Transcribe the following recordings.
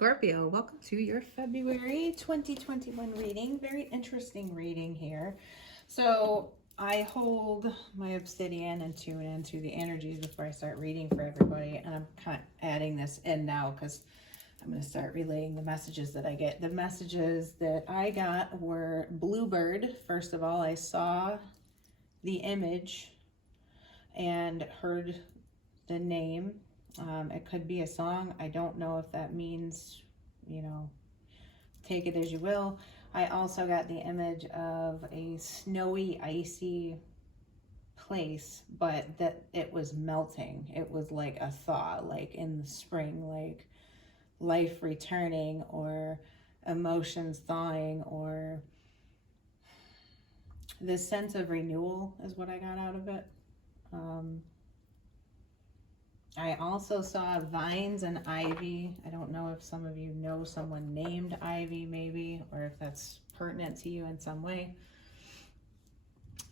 Scorpio, welcome to your February 2021 reading. Very interesting reading here. So I hold my obsidian and tune into the energies before I start reading for everybody. And I'm kind of adding this in now because I'm going to start relaying the messages that I get. The messages that I got were Bluebird. First of all, I saw the image and heard the name. It could be a song. I don't know if that means, take it as you will. I also got the image of a snowy, icy place, but that it was melting. It was like a thaw, like in the spring, like life returning or emotions thawing, or this sense of renewal is what I got out of it. I also saw vines and ivy. I don't know if some of you know someone named Ivy maybe, or if that's pertinent to you in some way.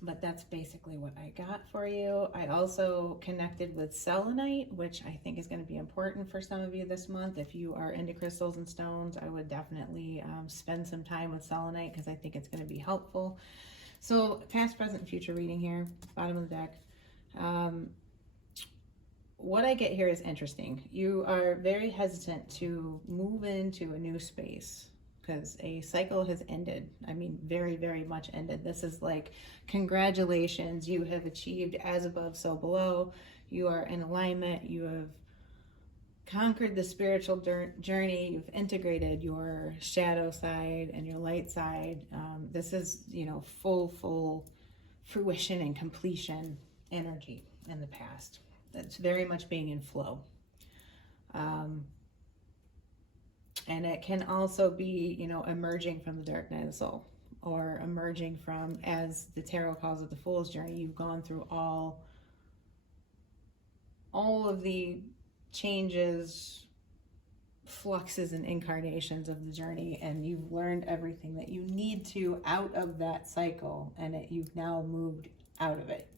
But that's basically what I got for you. I also connected with selenite, which I think is going to be important for some of you this month. If you are into crystals and stones, I would definitely spend some time with selenite because I think it's going to be helpful. So past, present, future reading here, bottom of the deck. What I get here is interesting. You are very hesitant to move into a new space because a cycle has ended. I mean, very, very much ended. This is like, congratulations, you have achieved as above, so below. You are in alignment. You have conquered the spiritual journey. You've integrated your shadow side and your light side. This is, full fruition and completion energy in the past. It's very much being in flow. And it can also be, emerging from the dark night of the soul, or emerging from, as the tarot calls it, the fool's journey. You've gone through all of the changes, fluxes, and incarnations of the journey, and you've learned everything that you need to out of that cycle, and you've now moved out of it.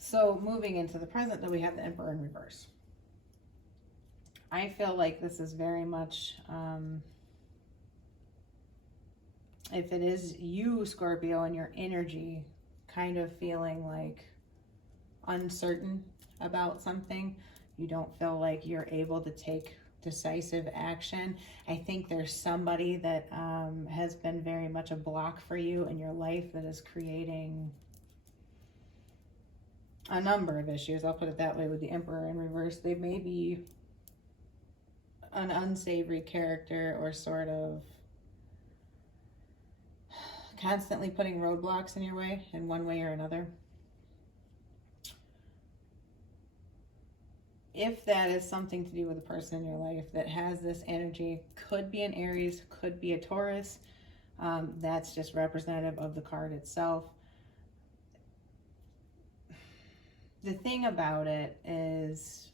So moving into the present, that we have the Emperor in reverse. I feel like this is very much, if it is you, Scorpio, and your energy kind of feeling like uncertain about something, you don't feel like you're able to take decisive action. I think there's somebody that has been very much a block for you in your life that is creating a number of issues. I'll put it that way with the Emperor in reverse. They may be an unsavory character, or sort of constantly putting roadblocks in your way in one way or another. If that is something to do with a person in your life that has this energy, could be an Aries, could be a Taurus. That's just representative of the card itself. The thing about it is,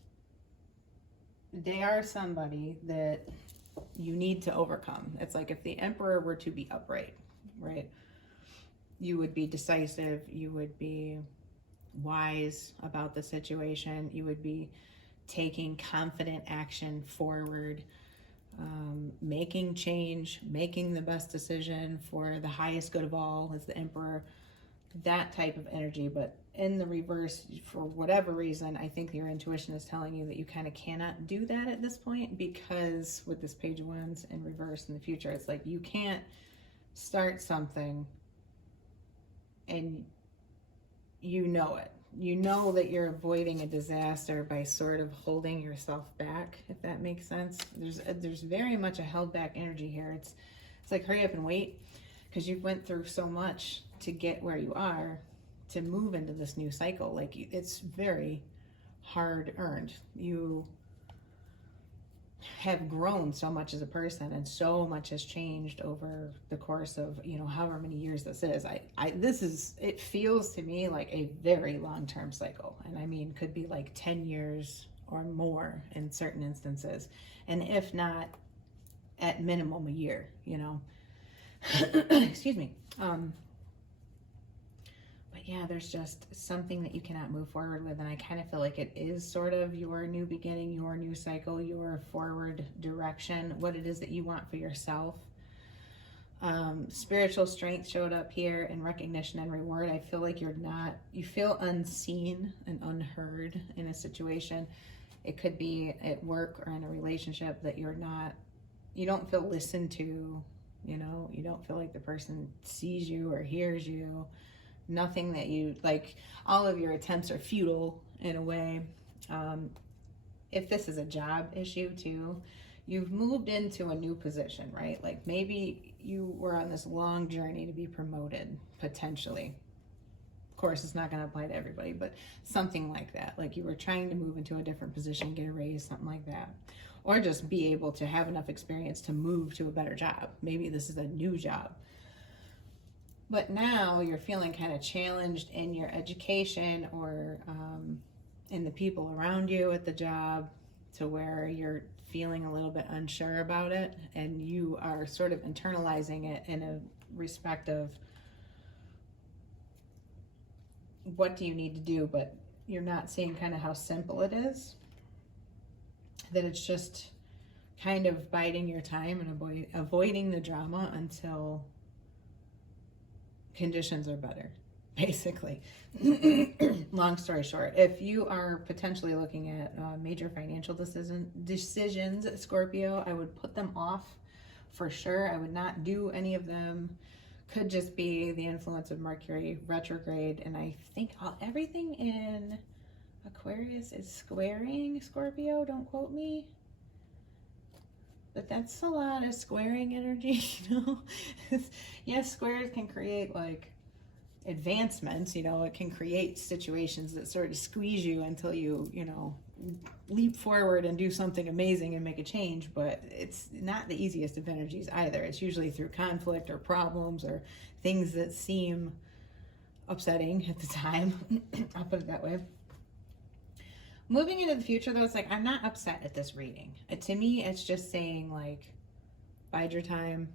they are somebody that you need to overcome. It's like if the Emperor were to be upright, right? You would be decisive. You would be wise about the situation. You would be taking confident action forward, making change, making the best decision for the highest good of all as the Emperor. That type of energy. But in the reverse, for whatever reason, I think your intuition is telling you that you kind of cannot do that at this point, because with this Page of Wands in reverse in the future, it's like you can't start something and you know it. You know that you're avoiding a disaster by sort of holding yourself back, if that makes sense. There's very much a held back energy here. It's like hurry up and wait, because you went through so much to get where you are, to move into this new cycle. Like, it's very hard earned. You have grown so much as a person, and so much has changed over the course of, however many years this is. It feels to me like a very long-term cycle. And I mean, could be like 10 years or more in certain instances. And if not, at minimum a year, excuse me. But yeah, there's just something that you cannot move forward with. And I kind of feel like it is sort of your new beginning, your new cycle, your forward direction, what it is that you want for yourself. Spiritual strength showed up here, and recognition and reward. I feel like you feel unseen and unheard in a situation. It could be at work or in a relationship that you don't feel listened to, you don't feel like the person sees you or hears you. Nothing that you, like, all of your attempts are futile in a way. If this is a job issue too, you've moved into a new position, right? Like maybe you were on this long journey to be promoted, potentially. Of course, it's not going to apply to everybody, but something like that. Like you were trying to move into a different position, get a raise, something like that. Or just be able to have enough experience to move to a better job. Maybe this is a new job. But now you're feeling kind of challenged in your education or in the people around you at the job, to where you're feeling a little bit unsure about it, and you are sort of internalizing it in a respect of what do you need to do, but you're not seeing kind of how simple it is, that it's just kind of biding your time and avoiding the drama until conditions are better, basically. Long story short, if you are potentially looking at major financial decisions, Scorpio, I would put them off for sure. I would not do any of them. Could just be the influence of Mercury retrograde, and I think everything in Aquarius is squaring Scorpio. Don't quote me, but that's a lot of squaring energy, Yes, squares can create like advancements, it can create situations that sort of squeeze you until you leap forward and do something amazing and make a change. But it's not the easiest of energies either. It's usually through conflict or problems or things that seem upsetting at the time. I'll put it that way. Moving into the future, though, it's like, I'm not upset at this reading. To me, it's just saying, like, bide your time.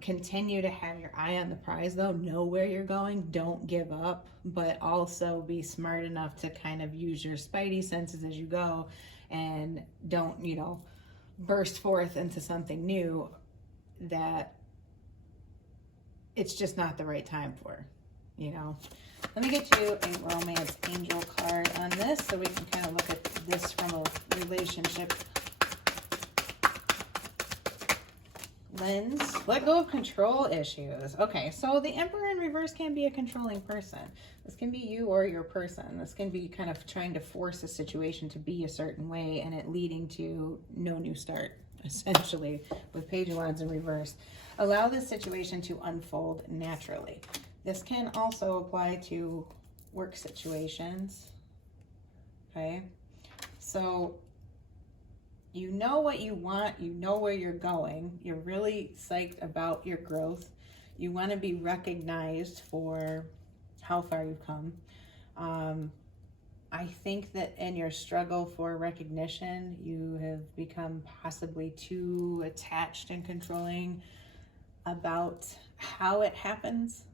Continue to have your eye on the prize, though. Know where you're going. Don't give up, but also be smart enough to kind of use your spidey senses as you go, and don't, burst forth into something new that it's just not the right time for, Let me get you a romance angel card on this so we can kind of look at this from a relationship lens. Let go of control issues. Okay, so the Emperor in reverse can be a controlling person. This can be you or your person. This can be kind of trying to force a situation to be a certain way and it leading to no new start, essentially, with Page of Wands in reverse. Allow this situation to unfold naturally. This can also apply to work situations. Okay, so you know what you want, you know where you're going, you're really psyched about your growth, you want to be recognized for how far you've come. I think that in your struggle for recognition, you have become possibly too attached and controlling about how it happens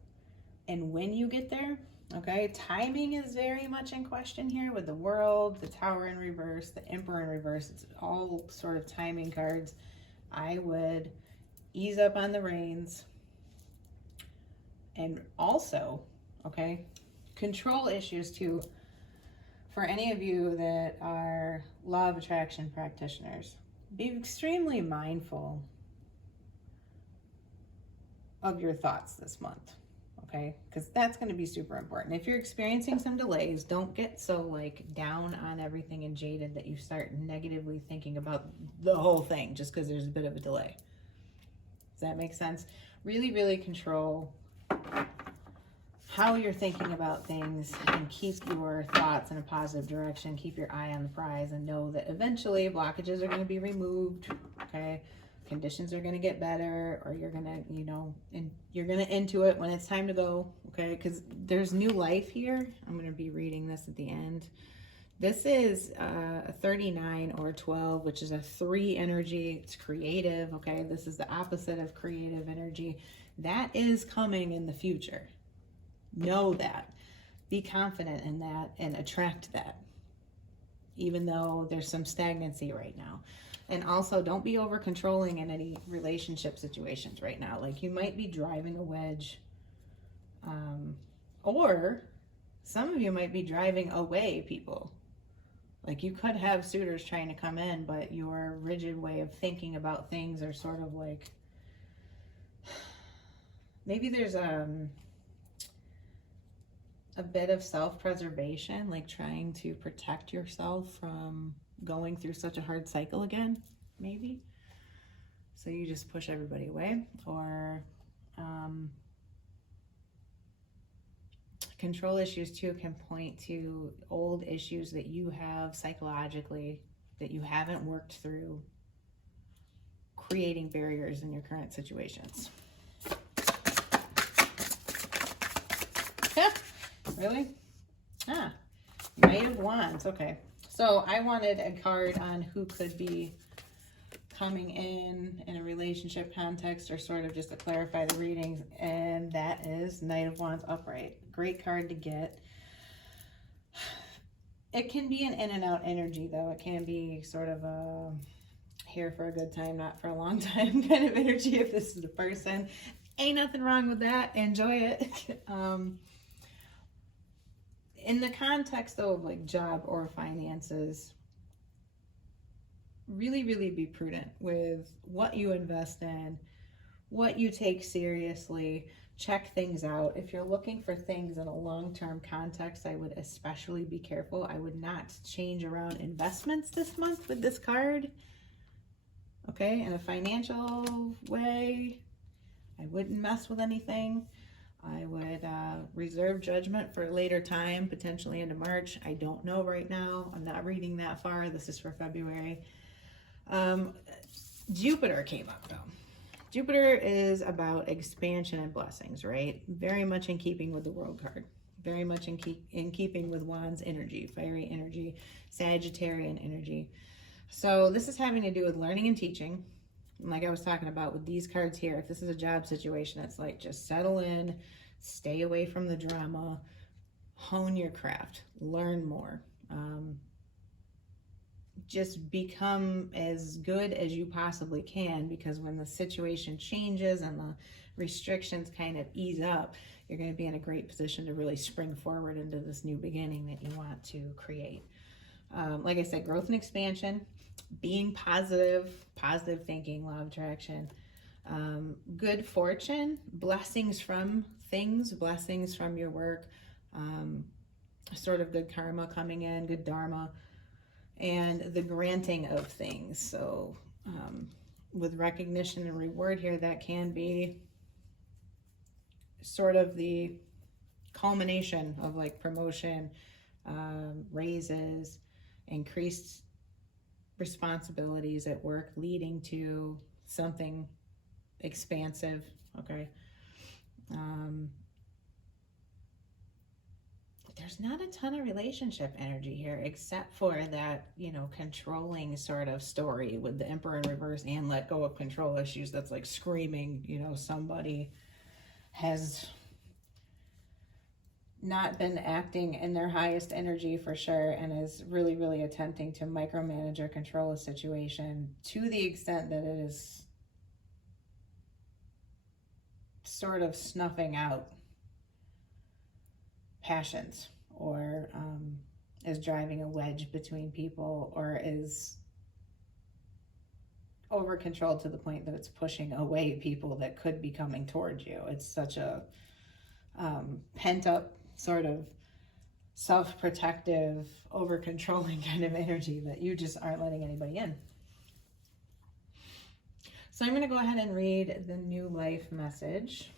and when you get there. Okay, timing is very much in question here with the World, the Tower in reverse, the Emperor in reverse. It's all sort of timing cards. I would ease up on the reins. And also, okay, control issues too. For any of you that are law of attraction practitioners, be extremely mindful of your thoughts this month. Okay, because that's going to be super important. If you're experiencing some delays, don't get so like down on everything and jaded that you start negatively thinking about the whole thing just because there's a bit of a delay. Does that make sense? Really, really control how you're thinking about things and keep your thoughts in a positive direction. Keep your eye on the prize and know that eventually blockages are going to be removed. Okay, conditions are going to get better, or you're going to, and you're going to intuit when it's time to go, okay? Because there's new life here. I'm going to be reading this at the end. This is a 39 or 12, which is a 3 energy. It's creative, okay? This is the opposite of creative energy. That is coming in the future. Know that. Be confident in that and attract that, even though there's some stagnancy right now. And also, don't be over controlling in any relationship situations right now. Like, you might be driving a wedge, or some of you might be driving away people. Like, you could have suitors trying to come in, but your rigid way of thinking about things are sort of like, maybe there's a bit of self-preservation, like trying to protect yourself from going through such a hard cycle again, maybe. So you just push everybody away, or control issues too can point to old issues that you have psychologically that you haven't worked through, creating barriers in your current situations. Really? Knight of Wands. Okay. So I wanted a card on who could be coming in a relationship context, or sort of just to clarify the readings, and that is Knight of Wands upright. Great card to get. It can be an in and out energy, though. It can be sort of a here for a good time, not for a long time kind of energy if this is the person. Ain't nothing wrong with that. Enjoy it. In the context, though, of like job or finances, really, really be prudent with what you invest in, what you take seriously. Check things out. If you're looking for things in a long-term context, I would especially be careful. I would not change around investments this month with this card. Okay, in a financial way, I wouldn't mess with anything. I would reserve judgment for a later time, potentially into March. I don't know right now. I'm not reading that far. This is for February. Jupiter came up, though. Jupiter is about expansion and blessings, right? Very much in keeping with the World card. Very much in keeping with Wands energy, fiery energy, Sagittarian energy. So this is having to do with learning and teaching. Like I was talking about with these cards here, if this is a job situation, it's like just settle in, stay away from the drama, hone your craft, learn more. Just become as good as you possibly can, because when the situation changes and the restrictions kind of ease up, you're going to be in a great position to really spring forward into this new beginning that you want to create. Like I said, growth and expansion, being positive thinking, law of attraction, good fortune, blessings from things, blessings from your work, sort of good karma coming in, good dharma, and the granting of things. So with recognition and reward here, that can be sort of the culmination of like promotion, raises, increased responsibilities at work, leading to something expansive. Okay. There's not a ton of relationship energy here, except for that, you know, controlling sort of story with the Emperor in reverse and let go of control issues. That's like screaming, you know, somebody has not been acting in their highest energy for sure, and is really, really attempting to micromanage or control a situation to the extent that it is sort of snuffing out passions, or is driving a wedge between people, or is over controlled to the point that it's pushing away people that could be coming towards you. It's such a pent up sort of self-protective, over controlling kind of energy that you just aren't letting anybody in. So I'm going to go ahead and read the new life message.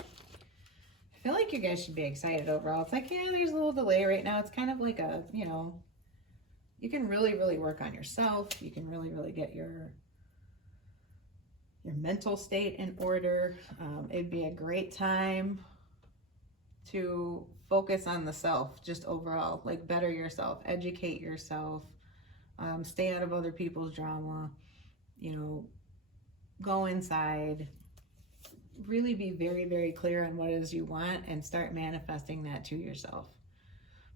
I feel like you guys should be excited overall. It's like, yeah, there's a little delay right now. It's kind of like a, you know, you can really, really work on yourself. You can really, really get your mental state in order. It'd be a great time to focus on the self, just overall, like better yourself, educate yourself, stay out of other people's drama, you know, go inside, really be very, very clear on what it is you want and start manifesting that to yourself.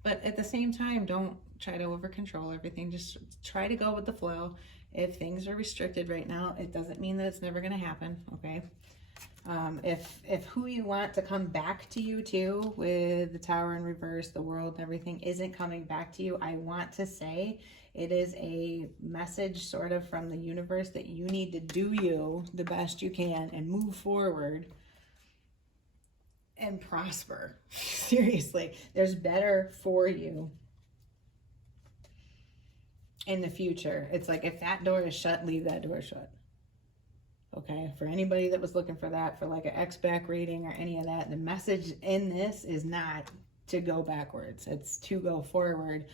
But at the same time, don't try to over control everything. Just try to go with the flow. If things are restricted right now, it doesn't mean that it's never going to happen, okay? If who you want to come back to you too, with the Tower in reverse, the world and everything isn't coming back to you, I want to say it is a message sort of from the universe that you need to do you the best you can and move forward and prosper. Seriously, there's better for you in the future. It's like, if that door is shut, leave that door shut. Okay, for anybody that was looking for that, for like an X-back reading or any of that, the message in this is not to go backwards. It's to go forward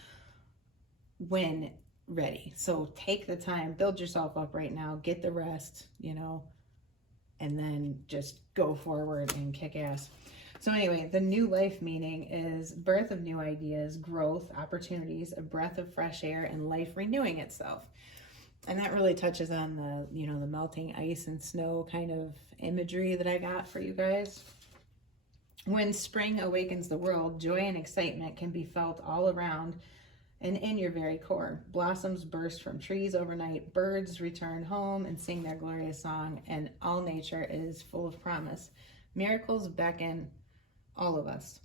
when ready. So take the time, build yourself up right now, get the rest, you know, and then just go forward and kick ass. So anyway, the new life meaning is birth of new ideas, growth, opportunities, a breath of fresh air, and life renewing itself. And that really touches on the, you know, the melting ice and snow kind of imagery that I got for you guys. When spring awakens the world, joy and excitement can be felt all around and in your very core. Blossoms burst from trees overnight, birds return home and sing their glorious song, and all nature is full of promise. Miracles beckon all of us.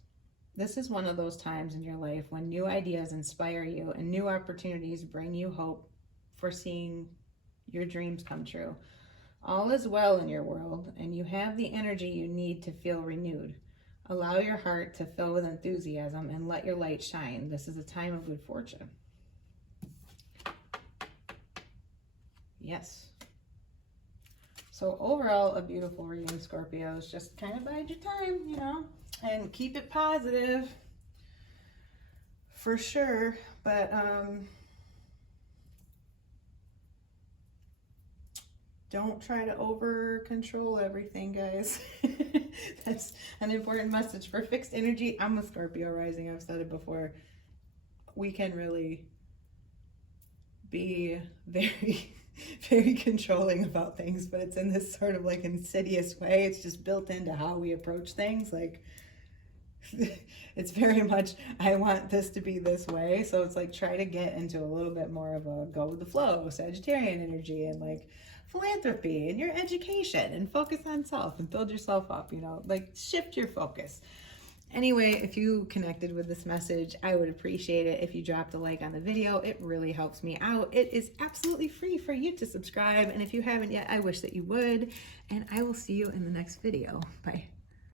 This is one of those times in your life when new ideas inspire you and new opportunities bring you hope for seeing your dreams come true. All is well in your world, and you have the energy you need to feel renewed. Allow your heart to fill with enthusiasm and let your light shine. This is a time of good fortune. Yes. So overall, a beautiful reading, Scorpios. Just kind of bide your time, you know, and keep it positive for sure. But don't try to over control everything, guys. That's an important message for fixed energy. I'm a Scorpio rising. I've said it before. We can really be very, very controlling about things, but it's in this sort of like insidious way. It's just built into how we approach things. Like, it's very much, I want this to be this way. So it's like, try to get into a little bit more of a go with the flow, Sagittarian energy, and like philanthropy and your education, and focus on self and build yourself up, you know, like shift your focus. Anyway, if you connected with this message, I would appreciate it if you dropped a like on the video. It really helps me out. It is absolutely free for you to subscribe, and if you haven't yet, I wish that you would, and I will see you in the next video. Bye.